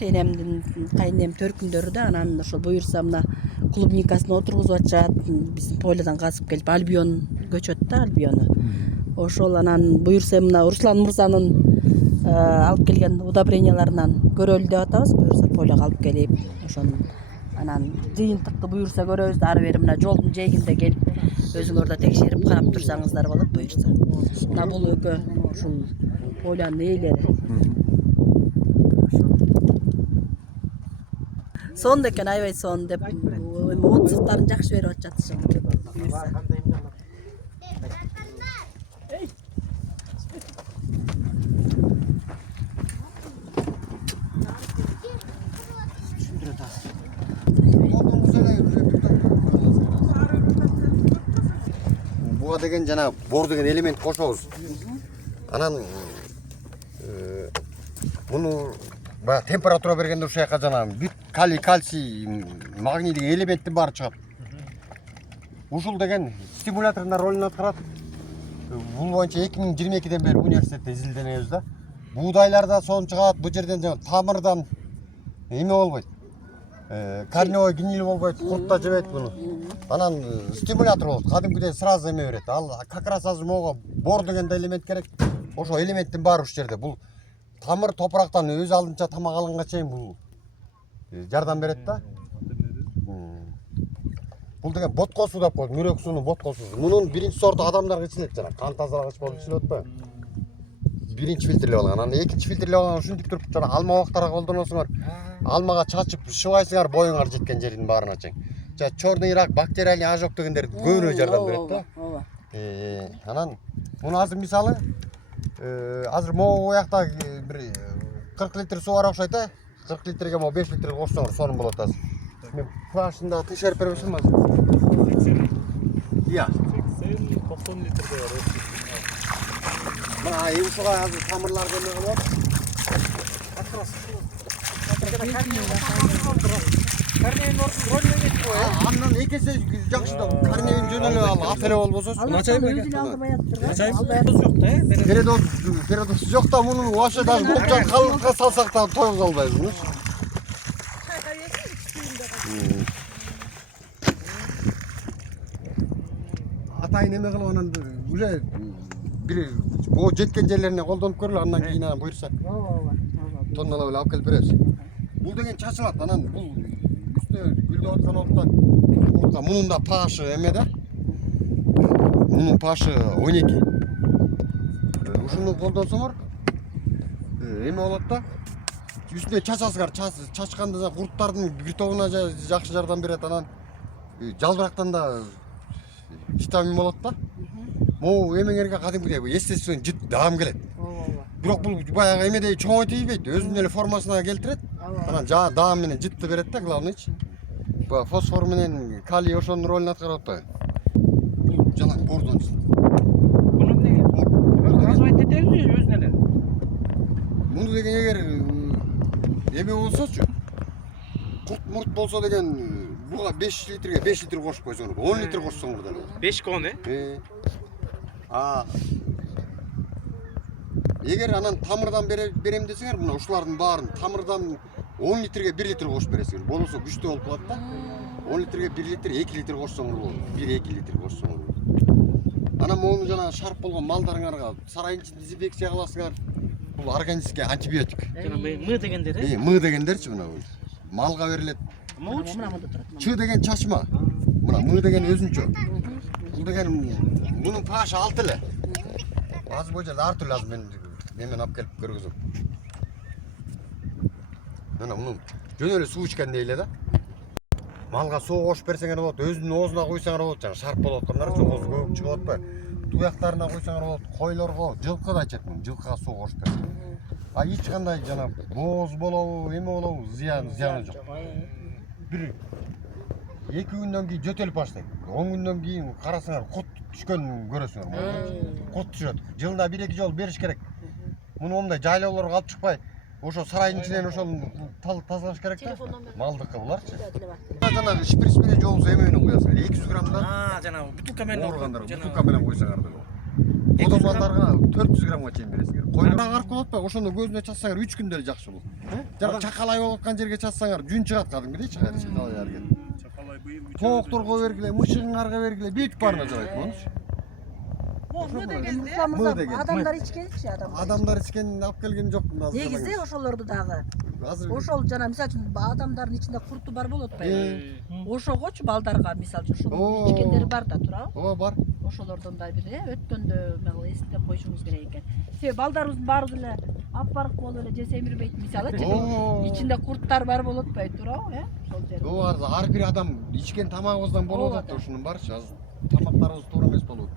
Энемдин кайнем төркүндөрү да анан ошол буюрса мына клубникасын отургузуп атышат. Биздин полядан казып келип Альбион көчөт да, Альбиону. Ошол анан буюрса мына Руслан мырзанын алып келген удобренияларынан көрөлү деп атабыз. Буюрса поляга алып келип, ошонун анан жыйынтыкты буюрса көрөбүз. Ары бери мына жолдун жээгинде келип өзүңөр да текшерип карап турсаңыздар болот буюрса. Мына бул экөө ушул полянын ээлери. Сонун экен, аябай сонун деп отзывдарын жакшы берип атышат. Буга деген жана бор деген элемент кошобуз. Анан муну баягы температура бергенде ушул жака жана бүт калий, кальций, магний деген элементтин баары чыгат. Ушул деген стимулятордун ролун аткарат. Бул боюнча 2022-ден бери университетте изилденебиз да. Буудайларда сон чыгат, бу жерден тамырдан эме болбойт. Корневой гниль болбойт, курт да жебейт буну. Анан стимулятор болот, кадимкидей сразу эме берет. Ал как раз азыр могу бор деген элемент керек. Ошо элементтин баары ушул жерде. Бул тамыр топурактан өз алдынча тамак алганга чейин бул жардам берет да. Бул деген ботко суу деп коет, мүрөк суунун ботко суусу. Мунун биринчи сорту адамдарга ичилет жана кан тазалагыч болуп ичилип атпайбы? Биринчи фильтрлеп алган. Анан экинчи фильтрлеп алган ушинтип туруп жана алма бактарга колдоносуңар. Алмага чачып шыбайсыңар боюңар жеткен жердин баарына чейин. Чёрный рак, бактериальный ожог дегендер көбүнө жардам берет да. Анан муну азыр мисалы азыр могу буякта бир 40 литр суу бар окшойт да. 40 литрге могу 5 литр кошсоңор сонун болот азыр. Мен плашында тышырып бербесем азыр. Iya. 80-90 litrде бар. Мына ушуга азыр тамырларды эме кылып андан экесе жакшы да корневин жөнөлүп ал ат эле болбосочу. Передоз жок да мунун вообще даже бокчан калыкка салсак да тойгуз албайбыз. Атайын эме кылып анан уже бир боо жеткен жерлерине колдонуп көрөлү, андан кийин анан буюрса тонналап эле алып келип беребиз. Бул деген чачылат, анан бул үстүнө гүлдөп аткан убакта мунун да пашы эме да. Мунун пашы 12. Ушуну колдонсоңор эме болот да. Үстүнө чачасыңар, чачканда курттардын гритогуна жакшы жардам берет, анан жалбырактан да витамин болот да. Могу эмеңерге кадимкидей естественно жыт даам келет. Бирок бул баягы эмедей чоңой тийбейт, өзүнүн эле формасына келтирет. Анан жаа даам менен жытты берет да, главныйчы. Фосфор менен калий ошонун ролун аткарып атпайбы? Жалаң бордон. Муну эмне? Развайт этебизби өзүнө эле? Муну деген эгер эме болсочу, курт болсо деген буга 5 литрге 5 литр кошуп койсоңор, 10 литр кошсоңор да. 5 кон Эгер анан тамырдан берем десеңер, мына ушулардын баарын тамырдан 10 литрге 1 литр кошуп бересиңер. Болбосо күчтүү болуп калат да. 10 литрге 1 литр, 2 литр кошсоңор болот. 1-2 литр кошсоңор болот. Анан мону жана шарп болгон малдарыңарга сарайын ичин дезинфекция кыласыңар. Бул органический антибиотик. Жана мы дегендер, Мы дегендерчи мына бул. Малга берилет. Чы деген чачма. Мына мы деген өзүнчө. Бул деген мунун pH 6 эле. Азыр бул жерде ар түрүлү азыр мен алып келип көргүзөм. Мына муну жөн эле суу ичкендей эле да. Малга суу кошуп берсеңер болот, өзүнүн оозуна куйсаңар болот, жана шарп болуп аткандар үчүн ооз көп чыгып атпайбы. Туяктарына куйсаңар болот, койлорго, жылкыга да ичет муну, жылкыга суу кошуп берсең. Эч кандай жана бооз болобу, эме болобу, зыяны жок. Бир 2 күндөн кийин жөтөлүп баштайт. 10 күндөн кийин карасаңар кут түшкөнүн көрөсүңөр. Кут түшөт. Жылда 1-2 жолу бериш керек. Муну мындай жайлоолорго алып чыкпай, ошо сарайдын ичинен ошол тазалаш керек да. Малдыкы буларчы. Жанагы шприц менен жообуз эмени куясыңар. 200 граммдан. Жана бутылка менен бутылка менен койсоңар да. Бодон балдарга 400 граммга чейин бересиңер. Койдон карып калат атпайбы? Ошону көзүнө чатсаңар 3 күндө эле жакшы болот. Жана чакалай болуп аткан жерге чатсаңар жүн чыгат кадимгидей чыгат чакалай жерге. Чакалай быйыл Тоокторго бергиле, мышыгыңарга бергиле, бүт баарына жабайт болчу. Адамдар ичкенчи адамдар. Адамдар ичкен алып келген жокмун азыр. Негизи ошолорду дагы. Азыр Ошол жана мисалы үчүн адамдардын ичинде курту бар болот атпайбы? Ошогочу балдарга мисалы үчүн ошол ичкендери бар да туурабы? ооба бар. Ошолордон да бир өткөндө мага эстеп коюшуңуз керек экен. Себеби балдарыбыздын баары эле аппарык болуп эле же семирбейт мисалычы. Ичинде курттар бар болот атпайбы туурабы, ошол жер. Ооба, ар бир адам ичкен тамагыбыздан болуп атат ошонун барчы. Азыр тамактарыбыз туура эмес болуп.